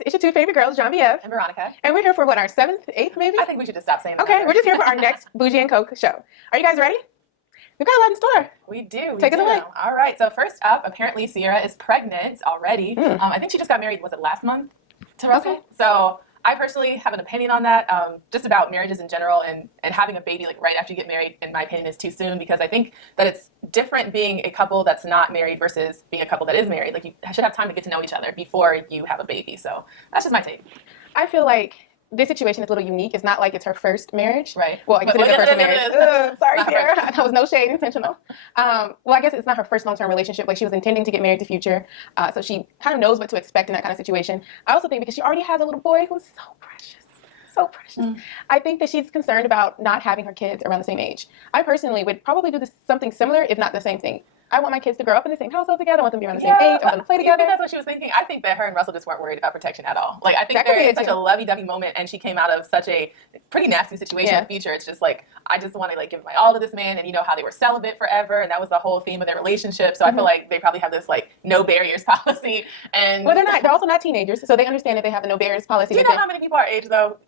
It's your two favorite girls, John VF and Veronica. And we're here for what, our 7th, 8th maybe? I think we should just stop saying that. Okay, we're just here for our next Bougie&Co show. Are you guys ready? We've got a lot in store. We do. Take it away. All right. So first up, apparently Ciara is pregnant already. I think she just got married, was it last month to Russell? Okay. So I personally have an opinion on that, just about marriages in general, and having a baby like right after you get married, in my opinion, is too soon, because I think that it's different being a couple that's not married versus being a couple that is married. Like, you should have time to get to know each other before you have a baby. So that's just my take. I feel like this situation is a little unique. It's not like it's her first marriage. Right. Well, I guess it is her first marriage. Sorry, Ciara. That was no shade, intentional. Well, I guess it's not her first long-term relationship. Like, she was intending to get married to Future, so she kind of knows what to expect in that kind of situation. I also think because she already has a little boy who's so precious. So precious. I think that she's concerned about not having her kids around the same age. I personally would probably do something similar, if not the same thing. I want my kids to grow up in the same household together. I want them to be around the same age. I want them to play together. I think that's what she was thinking. I think that her and Russell just weren't worried about protection at all. Like, I think they're in such a lovey-dovey moment, and she came out of such a pretty nasty situation in the future. It's just like, I just want to like give my all to this man, and you know how they were celibate forever, and that was the whole theme of their relationship. So I feel like they probably have this like no barriers policy. And well, they're not. They're also not teenagers, so they understand that they have the no barriers policy. Do you know how many people our age though?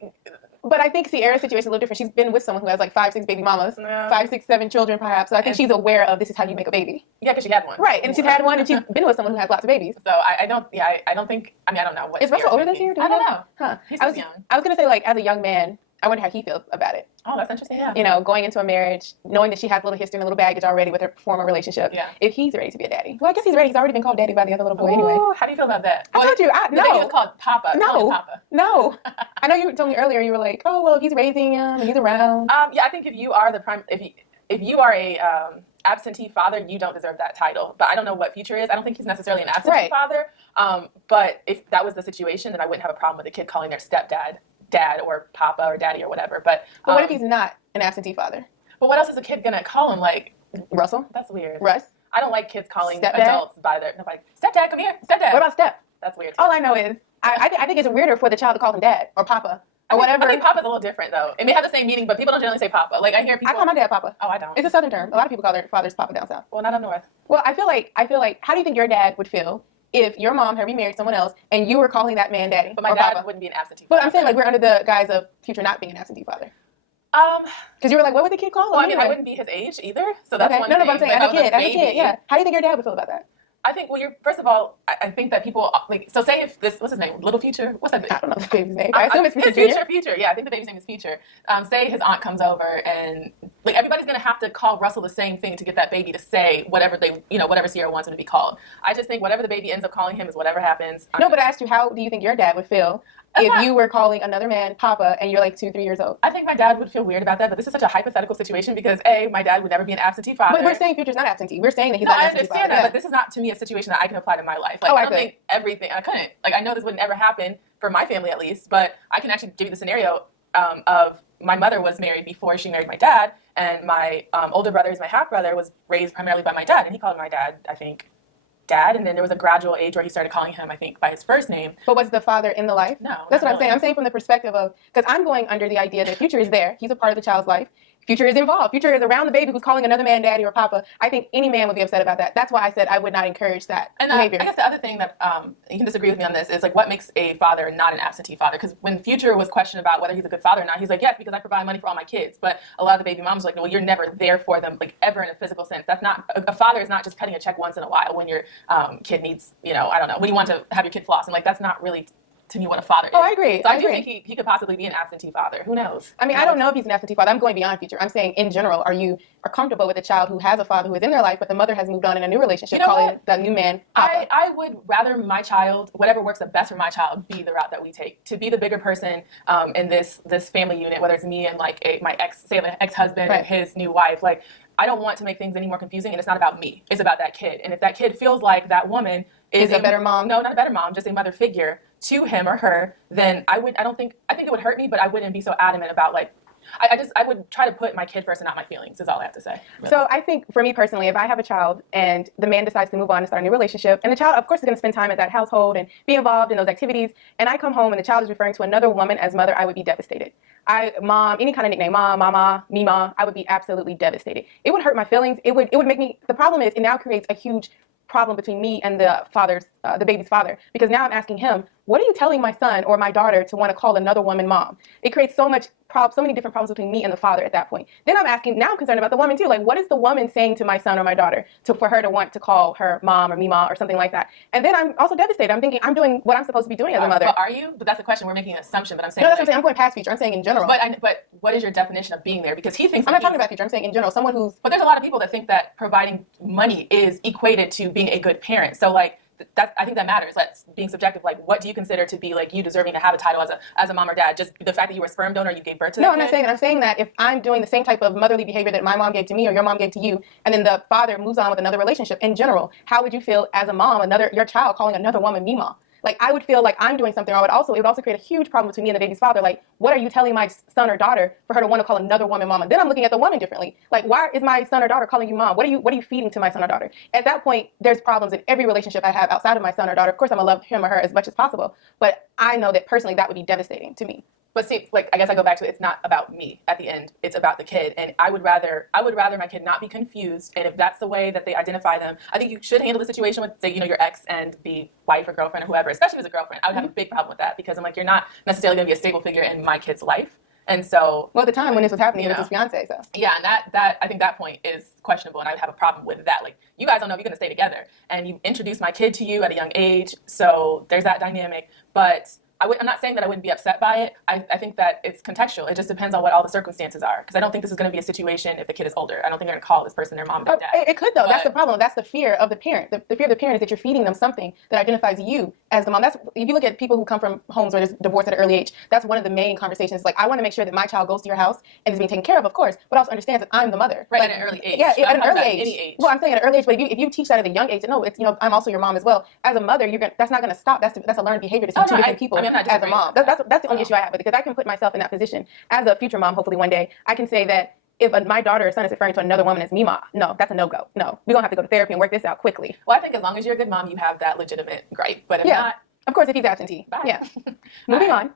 But I think Ciara's situation is a little different. She's been with someone who has like 5, 6 baby mamas, 5, 6, 7 children perhaps. So I think she's aware of this is how you make a baby. Yeah, because she had one. Right, and she's had one, and she's been with someone who has lots of babies. So I don't think, I mean, I don't know what. Is Russell older than Ciara? I don't know. Huh. He's young. I was going to say, like, as a young man, I wonder how he feels about it. Oh, that's interesting, yeah. You know, going into a marriage, knowing that she has a little history and a little baggage already with her former relationship. Yeah. If he's ready to be a daddy. Well, I guess he's ready. He's already been called daddy by the other little boy anyway. How do you feel about that? I told you, the baby was called Papa. No. Papa. No. I know you told me earlier, you were like, oh, well, if he's raising him and he's around. Yeah, I think if you are if you are a absentee father, you don't deserve that title. But I don't know what Future is. I don't think he's necessarily an absentee father. But if that was the situation, then I wouldn't have a problem with a kid calling their stepdad dad or papa or daddy or whatever. But what if he's not an absentee father? But what else is a kid gonna call him? Like Russell? That's weird. Russ? I don't like kids calling Stepdad? adults by their like stepdad, come here, stepdad. What about step? That's weird too. All I know is I think it's weirder for the child to call him dad or papa or whatever. I think papa's a little different though. It may have the same meaning, but people don't generally say papa. Like I hear people. I call my dad papa. Oh, I don't. It's a southern term. A lot of people call their fathers papa down south. Well, not up north. Well, I feel like how do you think your dad would feel if your mom had remarried someone else and you were calling that man daddy? But my dad papa? wouldn't be an absentee father. But I'm saying like we're under the guise of Future not being an absentee father. Because you were like, what would the kid call him? Well, I mean, I wouldn't be his age either, so that's one thing. No, but I'm saying as a kid, yeah. How do you think your dad would feel about that? I think, well, first of all, I think that people, like, so say if this, what's his name, Little Future? What's that? I don't know the baby's name. I assume it's Future. Future. Yeah, I think the baby's name is Future. Say his aunt comes over and, like, everybody's going to have to call Russell the same thing to get that baby to say whatever whatever Ciara wants him to be called. I just think whatever the baby ends up calling him is whatever happens. But I asked you, how do you think your dad would feel if you were calling another man papa and you're like 2, 3 years old? I think my dad would feel weird about that, but this is such a hypothetical situation because my dad would never be an absentee father. But we're saying Future's not absentee. We're saying that he's not an absentee father. I understand that, but this is not, to me, a situation that I can apply to my life. Like, I don't think everything, I couldn't. Like, I know this wouldn't ever happen for my family at least, but I can actually give you the scenario of my mother was married before she married my dad, and my older brother is my half-brother, was raised primarily by my dad, and he called my dad, I think, dad, and then there was a gradual age where he started calling him, I think, by his first name. But was the father in the life? No. That's what I'm saying. I'm saying from the perspective of, because I'm going under the idea that Future is there. He's a part of the child's life. Future is involved. Future is around the baby who's calling another man daddy or papa. I think any man would be upset about that. That's why I said I would not encourage that behavior. I guess the other thing that you can disagree with me on this is like what makes a father not an absentee father? Because when Future was questioned about whether he's a good father or not, he's like, yes, because I provide money for all my kids. But a lot of the baby moms are like, well, you're never there for them, like ever in a physical sense. That's not a father is not just cutting a check once in a while when your kid needs, I don't know, when you want to have your kid floss, and like that's not really, to me, what a father is. Oh, I agree. So I do think he could possibly be an absentee father. Who knows? I mean, I don't know if he's an absentee father. I'm going beyond Future. I'm saying, in general, are you comfortable with a child who has a father who is in their life, but the mother has moved on in a new relationship, calling the new man papa? I would rather my child, whatever works the best for my child, be the route that we take. To be the bigger person in this family unit, whether it's me and like my ex-husband and his new wife, like, I don't want to make things any more confusing, and it's not about me. It's about that kid. And if that kid feels like that woman is a better mom? No, not a better mom, just a mother figure to him or her, then I think it would hurt me, but I wouldn't be so adamant about like, I would try to put my kid first and not my feelings is all I have to say. Really. So I think for me personally, if I have a child and the man decides to move on and start a new relationship, and the child, of course, is going to spend time at that household and be involved in those activities, and I come home and the child is referring to another woman as mother, I would be devastated. Mom, any kind of nickname, mom, mama, mima, I would be absolutely devastated. It would hurt my feelings. It would make me, the problem is it now creates a huge problem between me and the baby's father, because now I'm asking him, what are you telling my son or my daughter to want to call another woman mom? It creates so many different problems between me and the father at that point. Then I'm concerned about the woman too. Like, what is the woman saying to my son or my daughter for her to want to call her mom or mima or something like that? And then I'm also devastated. I'm thinking I'm doing what I'm supposed to be doing as a mother. But are you? But that's the question. We're making an assumption. But I'm saying no, that's what I'm saying. I'm going past future. I'm saying in general. But what is your definition of being there? Because he thinks I'm not talking about future. I'm saying in general. Someone who's. But there's a lot of people that think that providing money is equated to being a good parent. So like. I think that matters. That's being subjective. Like, what do you consider to be like you deserving to have a title as a mom or dad? Just the fact that you were a sperm donor, you gave birth to that. No, I'm not saying that. I'm saying that if I'm doing the same type of motherly behavior that my mom gave to me or your mom gave to you, and then the father moves on with another relationship, in general, how would you feel as a mom, your child calling another woman mima? Like, I would feel like I'm doing something wrong. It would also create a huge problem between me and the baby's father. Like, what are you telling my son or daughter for her to want to call another woman mama? Then I'm looking at the woman differently. Like, why is my son or daughter calling you mom? What are you feeding to my son or daughter? At that point, there's problems in every relationship I have outside of my son or daughter. Of course, I'm going to love him or her as much as possible. But I know that personally that would be devastating to me. But see, like, I guess I go back to it's not about me at the end. It's about the kid. And I would rather my kid not be confused. And if that's the way that they identify them, I think you should handle the situation with, say, your ex and the wife or girlfriend or whoever, especially if it's a girlfriend. I would have a big problem with that because I'm like, you're not necessarily going to be a stable figure in my kid's life. And so... Well, at the time when this was happening, it was his fiance, so... Yeah, and that I think that point is questionable, and I would have a problem with that. Like, you guys don't know if you're going to stay together. And you introduced my kid to you at a young age, so there's that dynamic. But... I'm not saying that I wouldn't be upset by it. I think that it's contextual. It just depends on what all the circumstances are. Because I don't think this is going to be a situation if the kid is older. I don't think they're going to call this person their mom and dad. It could, though. That's the problem. That's the fear of the parent. The fear of the parent is that you're feeding them something that identifies you as the mom. If you look at people who come from homes where there's divorce at an early age, that's one of the main conversations. Like, I want to make sure that my child goes to your house and is being taken care of course, but also understands that I'm the mother. Right, like, at an early age. Yeah, at an early age. Any age. Well, I'm saying at an early age, but if you teach that at a young age, no, it's, I'm also your mom as well. As a mother, that's not going to stop. That's a learned behavior to see two different people as a mom. That's the only issue I have with it, because I can put myself in that position as a future mom. Hopefully one day I can say that if my daughter or son is referring to another woman as mima, no, that's a no-go. No, we're gonna have to go to therapy and work this out quickly. Well, I think as long as you're a good mom, you have that legitimate gripe. But if not, of course, if he's absentee. Bye. Yeah. Moving on.